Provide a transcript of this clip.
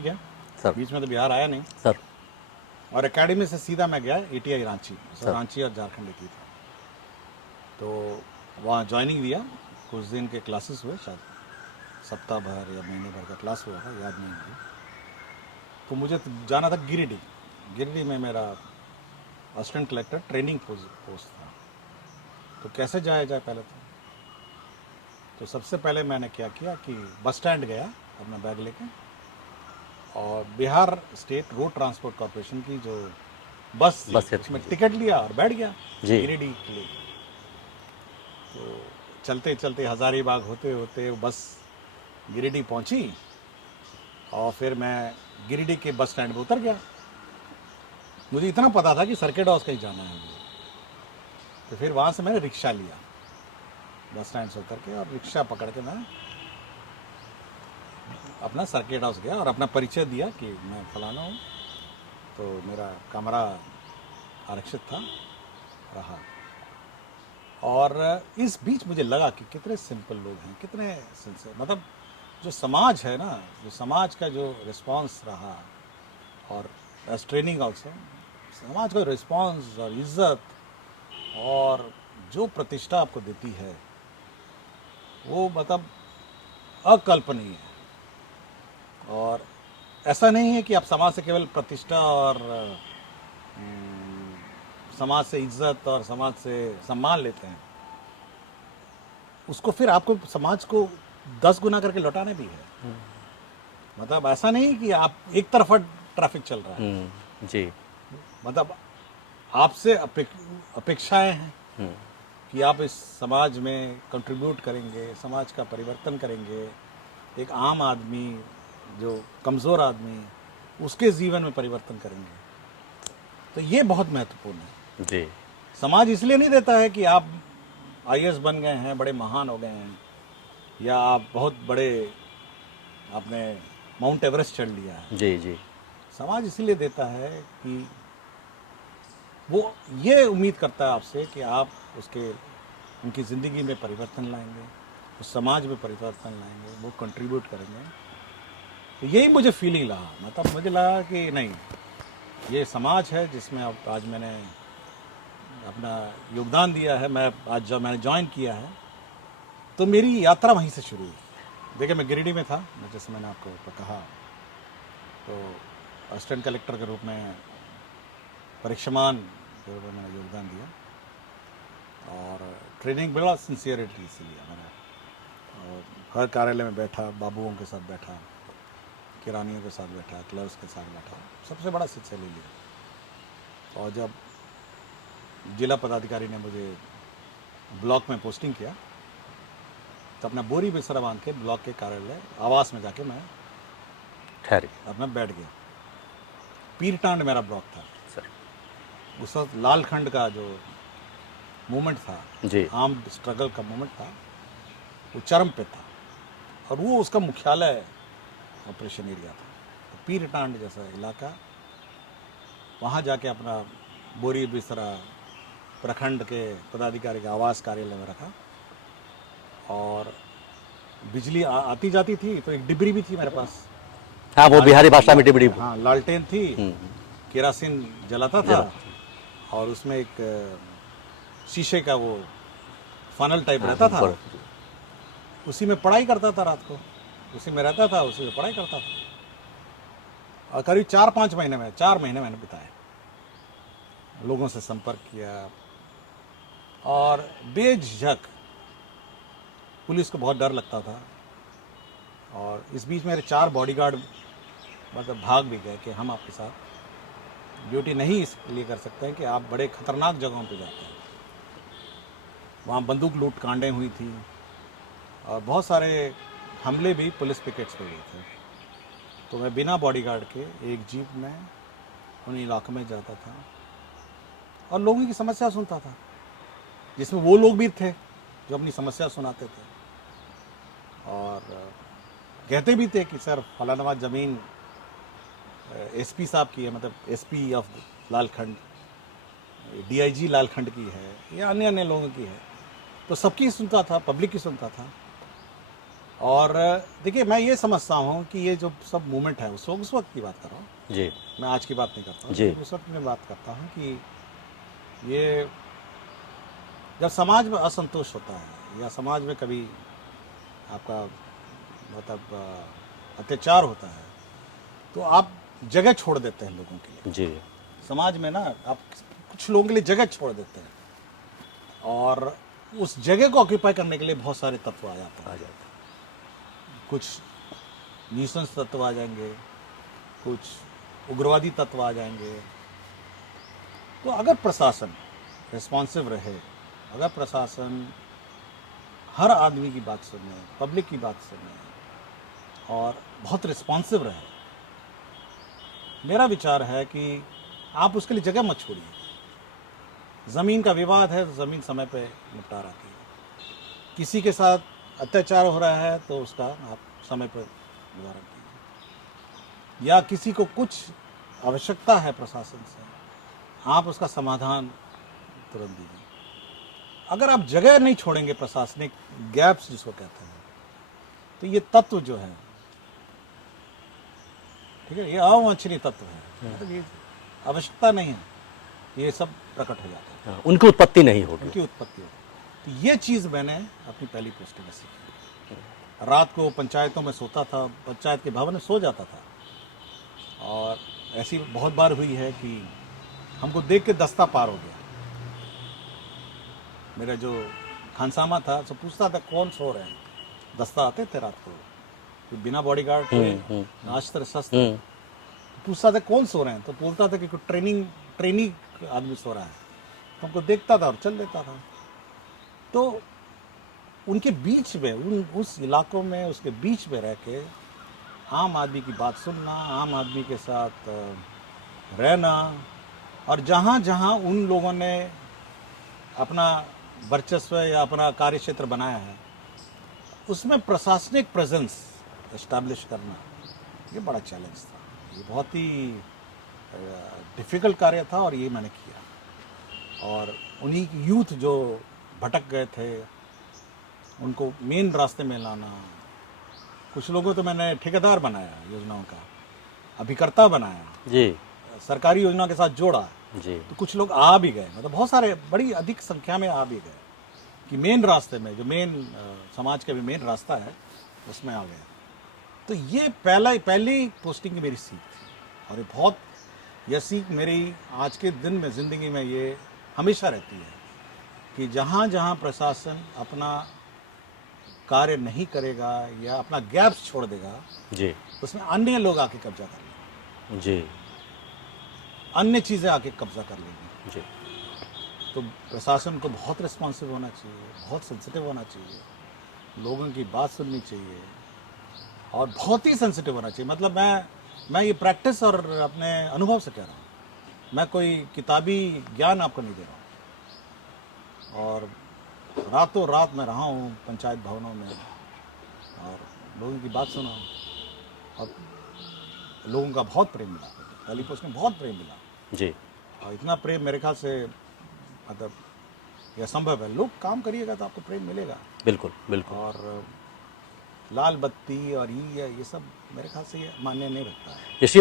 गया सर बीच में तो बिहार आया नहीं सर और एकेडमी से सीधा मैं गया ईटीआई रांची सर। रांची और झारखंड की था तो वहाँ ज्वाइनिंग दिया कुछ दिन के क्लासेस हुए शायद सप्ताह भर या महीने भर का क्लास हुआ था याद नहीं मुझे। तो मुझे जाना था गिरिडीह में मेरा असिस्टेंट कलेक्टर ट्रेनिंग पोस्ट था। तो कैसे जाया जाए पहले तो सबसे पहले मैंने क्या किया कि बस स्टैंड गया अपना बैग लेके और Bihar state road transport corporation की जो बस थी बस से उसमें जी। टिकट लिया और बैठ गया जी। गिरिडीह के लिए। तो चलते चलते हजारीबाग होते होते वो बस गिरिडीह पहुंची और फिर मैं गिरिडीह के बस स्टैंड पे उतर गया। मुझे इतना पता था कि सर्किट हाउस कहीं जाना है मुझे। तो फिर वहाँ से मैंने रिक्शा लिया बस स्टैंड से उतर के और रिक्शा पकड़ के मैं अपना सर्किट हाउस गया और अपना परिचय दिया कि मैं फलाना हूँ। तो मेरा कमरा आरक्षित था रहा। और इस बीच मुझे लगा कि कितने सिंपल लोग हैं, कितने सिंसियर, मतलब जो समाज है ना, जो समाज का जो रिस्पांस रहा और एज ट्रेनिंग ऑल्सो समाज का रिस्पांस और इज्जत और जो प्रतिष्ठा आपको देती है वो मतलब अकल्पनीय है। और ऐसा नहीं है कि आप समाज से केवल प्रतिष्ठा और समाज से इज्जत और समाज से सम्मान लेते हैं, उसको फिर आपको समाज को 10 गुना करके लौटाना भी है। मतलब ऐसा नहीं कि आप एक तरफा ट्रैफिक चल रहा है, जी। मतलब आपसे अपेक्षाएं हैं कि आप इस समाज में कंट्रीब्यूट करेंगे, समाज का परिवर्तन करेंगे। एक आम आदमी जो कमज़ोर आदमी उसके जीवन में परिवर्तन करेंगे। तो ये बहुत महत्वपूर्ण है। जी। समाज इसलिए नहीं देता है कि आप आईएएस बन गए हैं, बड़े महान हो गए हैं, या आप बहुत बड़े आपने माउंट एवरेस्ट चढ़ लिया है। जी। जी। समाज इसलिए देता है कि वो ये उम्मीद करता है आपसे कि आप उसके उनकी ज़िंदगी में परिवर्तन लाएंगे, उस समाज में परिवर्तन लाएंगे, वो कंट्रीब्यूट करेंगे। तो यही मुझे फीलिंग रहा, मतलब मुझे लगा कि नहीं, ये समाज है जिसमें अब आज मैंने अपना योगदान दिया है। मैं आज जब मैंने ज्वाइन किया है तो मेरी यात्रा वहीं से शुरू हुई। देखिए मैं गिरिडीह में था, जैसे मैंने आपको कहा, तो असिस्टेंट कलेक्टर के रूप में परीक्षामान के रूप में मैंने योगदान दिया और ट्रेनिंग बड़ा सिंसियरिटी से लिया मैंने। और हर कार्यालय में बैठा, बाबुओं के साथ बैठा, किरानियों के साथ बैठा, क्लर्क्स के साथ बैठा, सबसे बड़ा शिक्षा ले लिया। और जब जिला पदाधिकारी ने मुझे ब्लॉक में पोस्टिंग किया तो अपना बोरी बिस्तरा बांध के ब्लॉक के कार्यालय आवास में जाके मैं ठहरे अपना बैठ गया। पीरटांड मेरा ब्लॉक था सर। उस वक्त। लालखंड का जो मूवमेंट था, जी। आर्म्ड स्ट्रगल का मूवमेंट था, वो चरम पे था और वो उसका मुख्यालय ऑपरेशन एरिया था। तो पीरटांड जैसा इलाका, वहाँ जाके अपना बोरी बिस्तरा प्रखंड के पदाधिकारी के आवास कार्यालय में रखा। और बिजली आती जाती थी तो एक डिबरी भी थी मेरे पास। हाँ, वो बिहारी भाषा में डिबड़ी। हाँ, लालटेन थी, केरासिन जलाता था और उसमें एक शीशे का वो फनल टाइप रहता था, उसी में पढ़ाई करता था। रात को उसी में रहता था, उसी में पढ़ाई करता था। और करीब 4 महीने मैंने बिताए, लोगों से संपर्क किया और बेझिझक। पुलिस को बहुत डर लगता था और इस बीच मेरे 4 बॉडीगार्ड मतलब भाग भी गए कि हम आपके साथ ड्यूटी नहीं इसलिए कर सकते हैं कि आप बड़े खतरनाक जगहों पे जाते हैं। वहाँ बंदूक लूट कांडें हुई थी और बहुत सारे हमले भी पुलिस पिकेट्स पे हुए थे। तो मैं बिना बॉडीगार्ड के एक जीप में उन इलाकों में जाता था और लोगों की समस्या सुनता था, जिसमें वो लोग भी थे जो अपनी समस्या सुनाते थे और कहते भी थे कि सर फलाना ज़मीन एसपी साहब की है, मतलब एसपी ऑफ लालखंड, डीआईजी लालखंड की है या अन्य अन्य लोगों की है। तो सबकी सुनता था, पब्लिक की सुनता था और देखिए मैं ये समझता हूँ कि ये जो सब मूवमेंट है उस वक्त की बात कर रहा हूँ, जी मैं आज की बात नहीं करता हूँ, जी। लेकिन उस वक्त में बात करता हूँ कि ये जब समाज में असंतोष होता है या समाज में कभी आपका मतलब अत्याचार होता है तो आप जगह छोड़ देते हैं लोगों के लिए। जी समाज में ना आप कुछ लोगों के लिए जगह छोड़ देते हैं और उस जगह को ऑक्यूपाई करने के लिए बहुत सारे तत्व आ जाते आ हैं। जाता कुछ न्यूसेंस तत्व आ जाएंगे, कुछ उग्रवादी तत्व आ जाएंगे। तो अगर प्रशासन रिस्पॉन्सिव रहे, अगर प्रशासन हर आदमी की बात सुने, पब्लिक की बात सुने और बहुत रिस्पॉन्सिव रहे, मेरा विचार है कि आप उसके लिए जगह मत छोड़िए। ज़मीन का विवाद है तो ज़मीन समय पे निपटारा कीजिए। किसी के साथ अत्याचार हो रहा है तो उसका आप समय पर निवारण कीजिए। या किसी को कुछ आवश्यकता है प्रशासन से, आप उसका समाधान तुरंत दीजिए। अगर आप जगह नहीं छोड़ेंगे प्रशासनिक गैप्स जिसको कहते हैं, तो ये तत्व जो है, ठीक है, ये अवांछनीय तत्व है, मतलब ये आवश्यकता नहीं है, ये सब प्रकट हो जाता है, हाँ, उनकी उत्पत्ति नहीं होगी। उनकी उत्पत्ति होती है। तो ये चीज़ मैंने अपनी पहली पोस्टिंग में सीखी। रात को पंचायतों में सोता था, पंचायत के भवन में सो जाता था और ऐसी बहुत बार हुई है कि हमको देख के दस्ता पार हो गया। मेरा जो खानसामा था सब पूछता था कौन सो रहे हैं, दस्ता आते थे रात को, तो बिना बॉडीगार्ड के नाश्ते शस्त्र, पूछता था कौन सो रहे हैं, तो बोलता था कि कोई ट्रेनिंग आदमी सो रहा है, तो हमको देखता था और चल देता था। तो उनके बीच में उस इलाकों में उसके बीच में रह के आम आदमी की बात सुनना, आम आदमी के साथ रहना, और जहाँ जहाँ उन लोगों ने अपना वर्चस्व या अपना कार्य क्षेत्र बनाया है उसमें प्रशासनिक प्रेजेंस एस्टैब्लिश करना, ये बड़ा चैलेंज था। ये बहुत ही डिफ़िकल्ट कार्य था और ये मैंने किया। और उन्हीं की यूथ जो भटक गए थे उनको मेन रास्ते में लाना, कुछ लोगों तो मैंने ठेकेदार बनाया, योजनाओं का अभिकर्ता बनाया, जी सरकारी योजना के साथ जोड़ा, जी तो कुछ लोग आ भी गए, मतलब बहुत सारे बड़ी अधिक संख्या में आ भी गए कि मेन रास्ते में जो मेन समाज का भी मेन रास्ता है उसमें आ गए। तो ये पहली पोस्टिंग की मेरी सीख थी और ये बहुत, यह सीख मेरी आज के दिन में ज़िंदगी में ये हमेशा रहती है कि जहाँ जहाँ प्रशासन अपना कार्य नहीं करेगा या अपना गैप्स छोड़ देगा जी उसमें अन्य लोग आके कब्जा कर लेंगे, जी अन्य चीज़ें आके कब्जा कर लेंगी। जी तो प्रशासन को बहुत रिस्पॉन्सिव होना चाहिए, बहुत सेंसिटिव होना चाहिए, लोगों की बात सुननी चाहिए और बहुत ही सेंसिटिव होना चाहिए। मतलब मैं ये प्रैक्टिस और अपने अनुभव से कह रहा हूँ, मैं कोई किताबी ज्ञान आपको नहीं दे रहा हूँ। और रातों रात मैं रहा हूँ पंचायत भवनों में और लोगों की बात सुना और लोगों का बहुत प्रेम मिला, पहली पोस्ट में बहुत प्रेम मिला जी और इतना प्रेम मेरे ख्याल से मतलब यह संभव है। लोग काम करिएगा तो आपको प्रेम मिलेगा। बिल्कुल बिल्कुल। और लाल बत्ती और ये सब मेरे ख्याल से ये मान्य नहीं रखता है। इसी